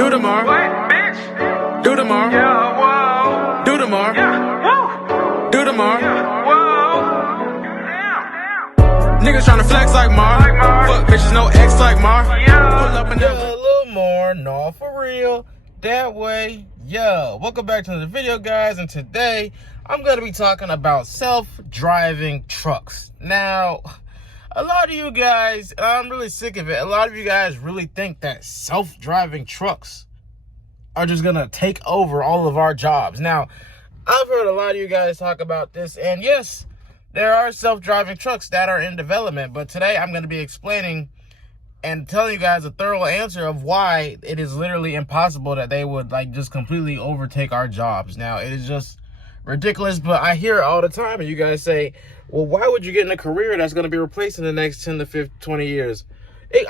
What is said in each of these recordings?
Do the more. What, bitch? Do the more. Yeah, whoa. Do the more. Yeah, woo. Do the more. Yeah, whoa. Damn. Niggas tryna flex like Mar. Like Mar. Fuck bitches, no X like Mar. Yeah. Pull up and Yeah, a little more, no, for real, that way, yeah. Welcome back to the video, guys, and today I'm going to be talking about self-driving trucks. Now, a lot of you guys, I'm really sick of it, a lot of you guys really think that self-driving trucks are just going to take over all of our jobs. Now, I've heard a lot of you guys talk about this, and yes, there are self-driving trucks that are in development, but today I'm going to be explaining and telling you guys a thorough answer of why it is literally impossible that they would just completely overtake our jobs. Now, it is just ridiculous, but I hear it all the time, and you guys say, well, why would you get in a career that's going to be replaced in the next 10 to 15, 20 years?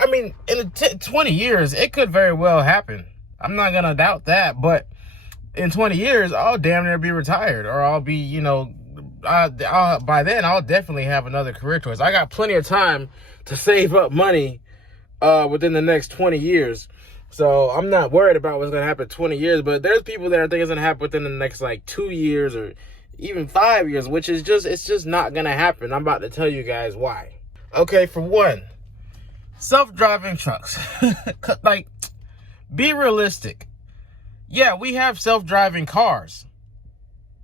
I mean, in 20 years, it could very well happen. I'm not going to doubt that, but in 20 years, I'll damn near be retired, or I'll be, by then, I'll definitely have another career choice. I got plenty of time to save up money within the next 20 years. So I'm not worried about what's going to happen in 20 years, but there's people that are thinking it's going to happen within the next 2 years or even 5 years, which is it's just not going to happen. I'm about to tell you guys why. Okay, for one, self-driving trucks. Be realistic. Yeah, we have self-driving cars.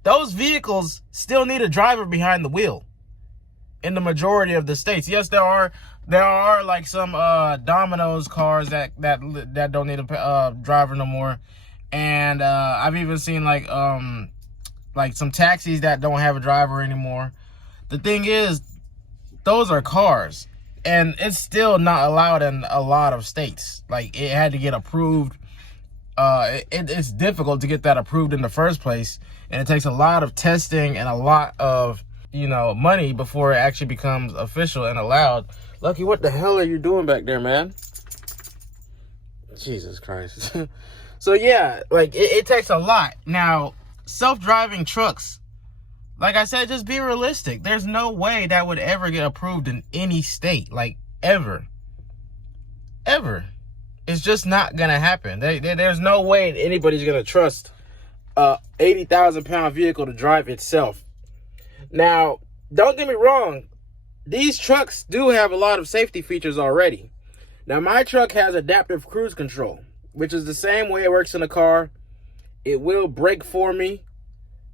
Those vehicles still need a driver behind the wheel in the majority of the states. Yes, there are some Domino's cars that don't need a driver no more, and I've even seen some taxis that don't have a driver anymore. The thing is, those are cars, and it's still not allowed in a lot of states. It had to get approved. It's difficult to get that approved in the first place, and it takes a lot of testing and a lot of money before it actually becomes official and allowed. Lucky, what the hell are you doing back there, man? Jesus Christ. So yeah, it takes a lot. Now, self-driving trucks, like I said, just be realistic. There's no way that would ever get approved in any state, ever. It's just not gonna happen. There's no way anybody's gonna trust a 80,000-pound vehicle to drive itself. Now, don't get me wrong, these trucks do have a lot of safety features already. Now, my truck has adaptive cruise control, which is the same way it works in a car. It will brake for me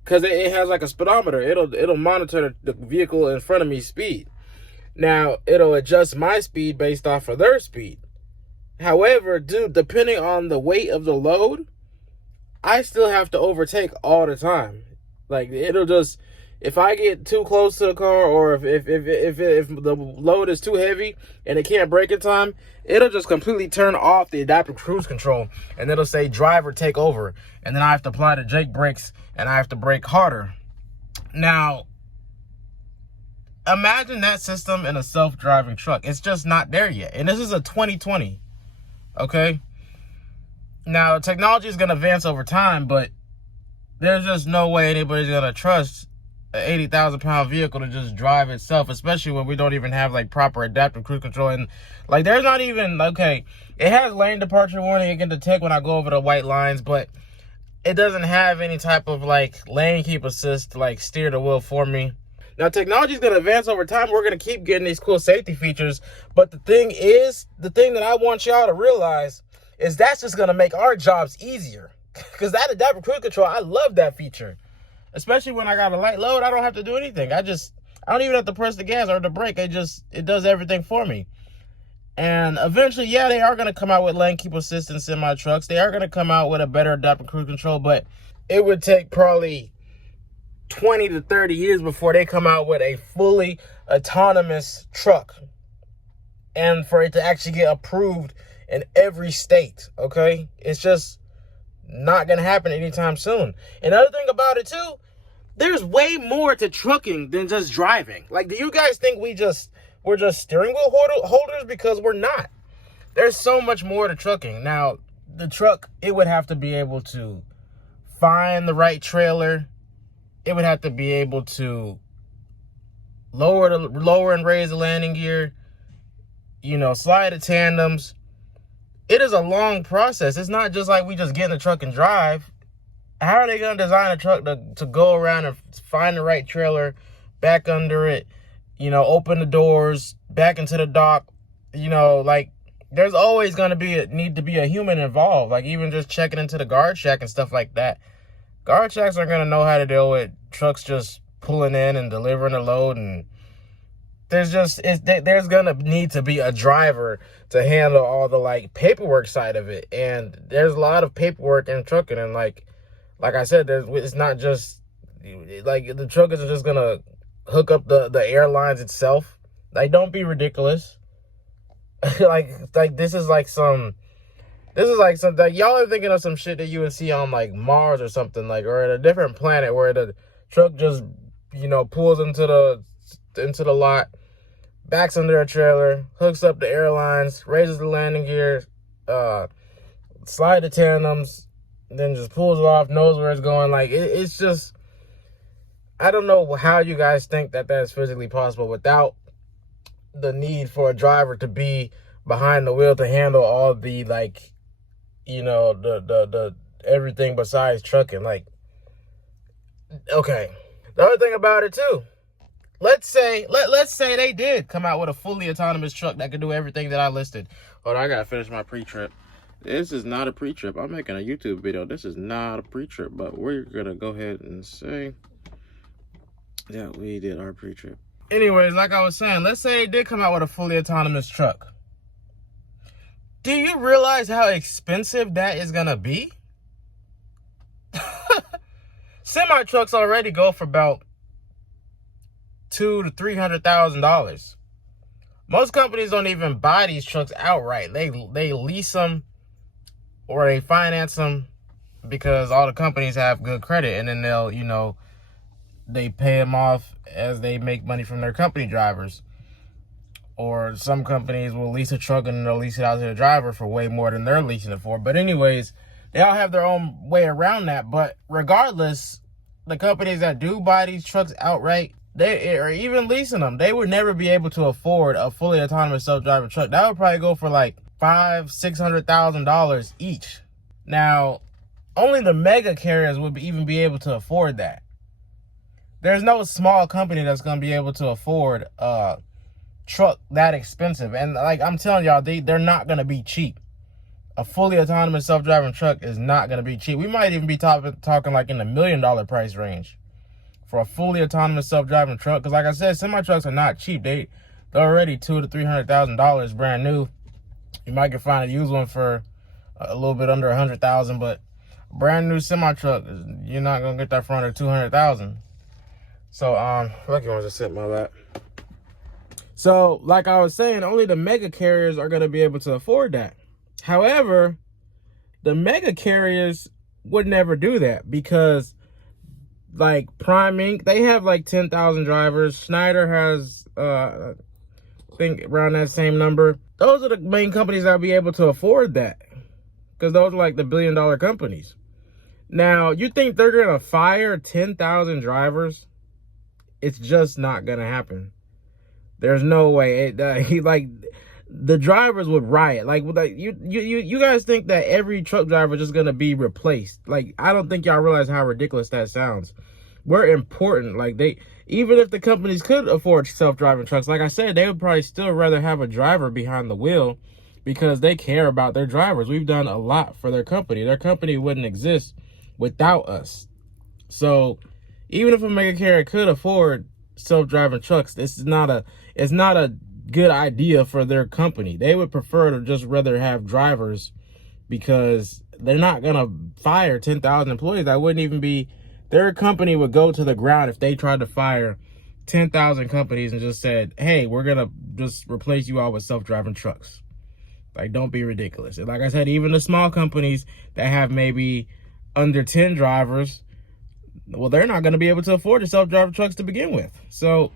because it has a speedometer. It'll monitor the vehicle in front of me's speed. Now, it'll adjust my speed based off of their speed. However, depending on the weight of the load, I still have to overtake all the time. It'll just, if I get too close to the car, or if the load is too heavy and it can't brake in time, it'll just completely turn off the adaptive cruise control, and it'll say driver take over, and then I have to apply the Jake brakes and I have to brake harder. Now, imagine that system in a self-driving truck. It's just not there yet, and this is a 2020. Okay, now technology is going to advance over time, but there's just no way anybody's going to trust an 80,000-pound vehicle to just drive itself, especially when we don't even have proper adaptive cruise control. And there's not even, it has lane departure warning. It can detect when I go over the white lines, but it doesn't have any type of lane keep assist, steer the wheel for me. Now, technology is going to advance over time. We're going to keep getting these cool safety features. But the thing that I want y'all to realize is that's just going to make our jobs easier. Because that adaptive cruise control, I love that feature. Especially when I got a light load, I don't have to do anything. I don't even have to press the gas or the brake. It does everything for me. And eventually, yeah, they are going to come out with lane keep assist in semi-trucks. They are going to come out with a better adaptive cruise control. But it would take probably 20 to 30 years before they come out with a fully autonomous truck, and for it to actually get approved in every state. Okay, it's just not gonna happen anytime soon. Another thing about it too, there's way more to trucking than just driving. Do you guys think we're just steering wheel holders? Because we're not. There's so much more to trucking. Now, the truck, it would have to be able to find the right trailer. It would have to be able to lower and raise the landing gear, slide the tandems, it is a long process. It's not just like we just get in the truck and drive. How are they going to design a truck to go around and find the right trailer, back under it, you know, open the doors, back into the dock, you know, like, there's always going to need to be a human involved, like even just checking into the guard shack and stuff like that. Guard shacks aren't going to know how to deal with trucks just pulling in and delivering a load, and there's going to need to be a driver to handle all the, like, paperwork side of it, and there's a lot of paperwork in trucking, and like I said, it's not just, like, the truck isn't just going to hook up the airlines itself. Like, don't be ridiculous. like this is like some, like, y'all are thinking of some shit that you would see on, like, Mars or something, like, or at a different planet where the truck just, you know, pulls into the lot, backs under a trailer, hooks up the airlines, raises the landing gear, slide the tandems, then just pulls it off, knows where it's going. Like, it's just, I don't know how you guys think that is physically possible without the need for a driver to be behind the wheel to handle all the, like, you know, the everything besides trucking. Like, okay. The other thing about it too, let's say they did come out with a fully autonomous truck that could do everything that I listed. Hold on, I gotta finish my pre-trip. This is not a pre-trip. I'm making a YouTube video. This is not a pre-trip, but we're gonna go ahead and say, yeah, we did our pre-trip. Anyways, like I was saying, let's say they did come out with a fully autonomous truck. Do you realize how expensive that is gonna be? Semi trucks already go for about $200,000 to $300,000. Most companies don't even buy these trucks outright. They lease them or they finance them because all the companies have good credit, and then they'll, you know, they pay them off as they make money from their company drivers. Or some companies will lease a truck and they'll lease it out to the driver for way more than they're leasing it for. But anyways, they all have their own way around that. But regardless, the companies that do buy these trucks outright, they are even leasing them, they would never be able to afford a fully autonomous self-driving truck. That would probably go for like $500,000-$600,000 each. Now, only the mega carriers would even be able to afford that. There's no small company that's going to be able to afford truck that expensive. And like I'm telling y'all, they're not going to be cheap. A fully autonomous self-driving truck is not going to be cheap. We might even be talking like in the $1 million price range for a fully autonomous self-driving truck. Because like I said, semi-trucks are not cheap. They're already $200,000 to $300,000 brand new. You might can find a used one for a little bit under $100,000, but brand new semi-truck, you're not going to get that for under $200,000. So, lucky ones just sit in my lap. So, like I was saying, only the mega carriers are going to be able to afford that. However, the mega carriers would never do that because, like, Prime Inc., they have like 10,000 drivers. Schneider has, I think, around that same number. Those are the main companies that will be able to afford that because those are like the billion-dollar companies. Now, you think they're going to fire 10,000 drivers? It's just not going to happen. There's no way. Like, the drivers would riot. Like, you guys think that every truck driver is just going to be replaced. Like, I don't think y'all realize how ridiculous that sounds. We're important. Like, even if the companies could afford self-driving trucks, like I said, they would probably still rather have a driver behind the wheel because they care about their drivers. We've done a lot for their company. Their company wouldn't exist without us. So, even if a mega carrier could afford self-driving trucks, it's not a good idea for their company. They would prefer to just rather have drivers because they're not gonna fire 10,000 employees. That wouldn't even be, their company would go to the ground if they tried to fire 10,000 companies and just said, hey, we're gonna just replace you all with self-driving trucks. Like, don't be ridiculous. And like I said, even the small companies that have maybe under 10 drivers, well, they're not going to be able to afford the self-driving trucks to begin with. So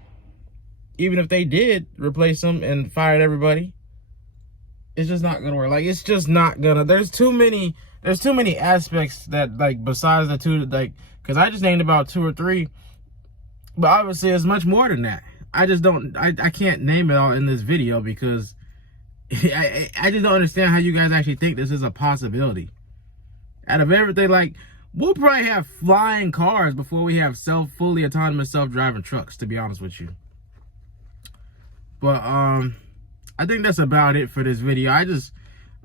even if they did replace them and fired everybody, it's just not going to work. Like, it's just not going to, there's too many aspects that, like, besides the two, like, because I just named about 2 or 3, but obviously it's much more than that. I just don't, I can't name it all in this video because I just don't understand how you guys actually think this is a possibility. Out of everything, like, we'll probably have flying cars before we have fully autonomous self-driving trucks, to be honest with you. But I think that's about it for this video. I just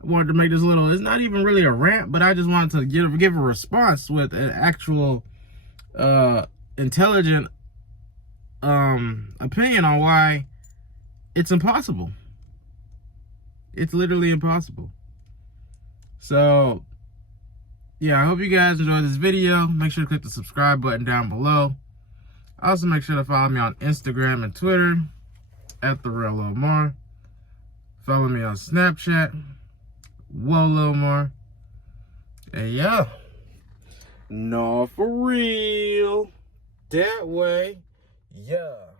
wanted to make this little, it's not even really a rant, but I just wanted to give a response with an actual intelligent opinion on why it's impossible. It's literally impossible. So yeah, I hope you guys enjoyed this video. Make sure to click the subscribe button down below. Also, make sure to follow me on Instagram and Twitter at @TheRealLilmar. Follow me on Snapchat, Lilmar. And yeah, no, for real. That way, yeah.